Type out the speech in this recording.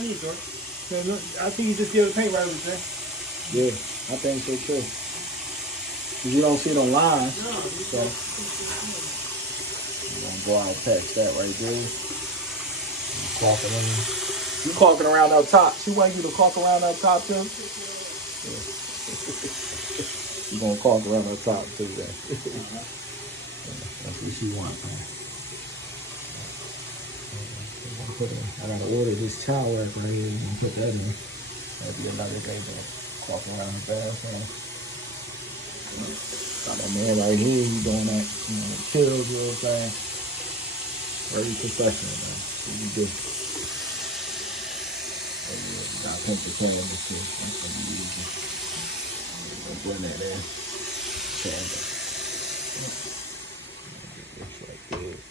I need, George. So, look, I think you just give the paint right with that. Yeah, I think so too. Cause you don't see no lines. No, so you're gonna go out and patch that right there. You caulking around up top. She want you to caulk around up top too? Yeah. You gonna caulk around up top too then. That's what she wants, man. I gotta order this towel rack right here and put that in. That'd be another day to caulk around the bathroom. Got that man right here, he doing that, chills little thing. Very professional, man. What you do? Got to pump the can this shit. That's gonna be easy. Gonna blend that in. Just like this.